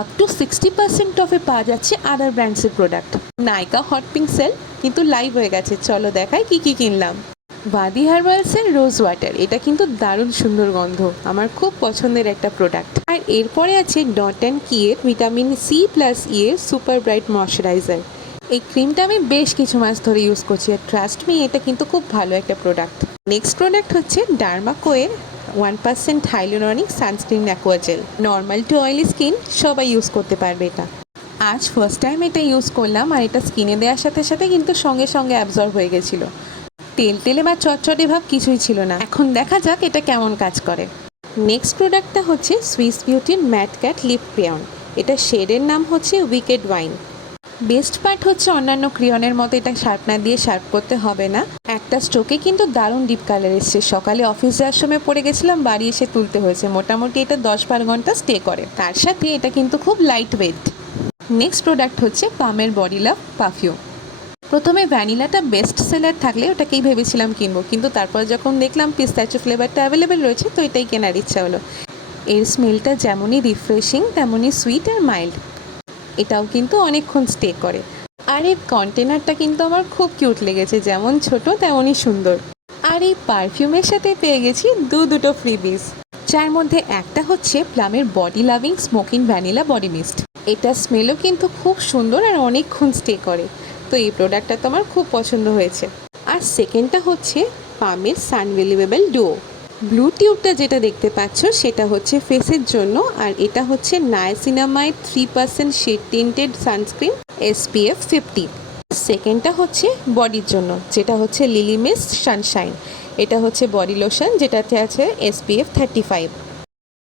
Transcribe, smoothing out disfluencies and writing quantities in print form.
Up to 60% অফে পাওয়া যাচ্ছে আদার ব্র্যান্ডসের product. নাইকা hot pink sell কিন্তু লাইভ হয়ে গেছে, চলো দেখাই কি কি কিনলাম। বাদি হার্বালসের রোজ ওয়াটার, এটা কিন্তু দারুণ সুন্দর গন্ধ, আমার খুব পছন্দের একটা প্রোডাক্ট। আর এরপরে আছে ডট অ্যান্ড কি এর ভিটামিন সি প্লাস ই এর সুপার ব্রাইট ময়শ্চারাইজার। এই ক্রিমটা আমি বেশ কিছু মাস ধরে ইউজ করছি, আর ট্রাস্ট মি এটা কিন্তু খুব ভালো একটা প্রোডাক্ট। নেক্সট প্রোডাক্ট হচ্ছে ডার্মাকোয়ের 1% hyaluronic sunscreen aquagel. Normal to oily skin সবাই ইউজ করতে পারবে এটা। আজ ফার্স্ট টাইম এটা ইউজ করলাম, আর এটা স্কিনে দেওয়ার সাথে সাথে কিন্তু সঙ্গে সঙ্গে অ্যাবজর্ব হয়ে গেছিলো। তেল তেলে বা চটচটে ভাব কিছুই ছিল না। এখন দেখা যাক এটা কেমন কাজ করে। নেক্সট প্রোডাক্টটা হচ্ছে সুইস বিউটির ম্যাট ক্যাট লিপ ক্রেয়ন। এটা শেডের নাম হচ্ছে উইকেড ওয়াইন। বেস্ট পার্ট হচ্ছে অন্যান্য ক্রিয়নের মতো এটা শার্পনার দিয়ে শার্প করতে হবে না, একটা স্ট্রোকে কিন্তু দারুণ ডিপ কালার এসছে। সকালে অফিস যাওয়ার সময় পরে গেছিলাম, বাড়ি এসে তুলতে হয়েছে। মোটামুটি এটা 10-12 ঘন্টা স্টে করে, তার সাথে এটা কিন্তু খুব লাইট ওয়েট। নেক্সট প্রোডাক্ট হচ্ছে পামের বডি লাভ পারফিউম। প্রথমে ভ্যানিলাটা বেস্ট সেলার থাকলে ওটাকেই ভেবেছিলাম কিনবো, কিন্তু তারপর যখন দেখলাম পিস্তাচিও ফ্লেভারটা অ্যাভেলেবেল রয়েছে তো এটাই কেনার ইচ্ছা হলো। এর স্মেলটা যেমনই রিফ্রেশিং তেমনই সুইট আর মাইল্ড, এটাও কিন্তু অনেকক্ষণ স্টে করে। আর এই কন্টেনারটা কিন্তু আমার খুব কিউট লেগেছে, যেমন ছোট তেমনই সুন্দর। আর এই পারফিউমের সাথে পেয়ে গেছি দুটো ফ্রিবিস, যার মধ্যে একটা হচ্ছে প্লামের body loving smoking vanilla body mist. এটা স্মেলও কিন্তু খুব সুন্দর আর অনেকক্ষণ স্টে করে, তো এই প্রোডাক্টটা তো আমার খুব পছন্দ হয়েছে। আর সেকেন্ডটা হচ্ছে পামের সানভেলিউয়েবল ডুও। ব্লু টিউবটা যেটা দেখতে পাচ্ছ সেটা হচ্ছে ফেসের জন্য, আর এটা হচ্ছে niacinamide 3% shade tinted sunscreen SPF 50। সেকেন্ডটা হচ্ছে বডির জন্য, যেটা হচ্ছে লিলি মিস্ট সানশাইন। এটা হচ্ছে বডি লোশন যেটাতে আছে SPF 35।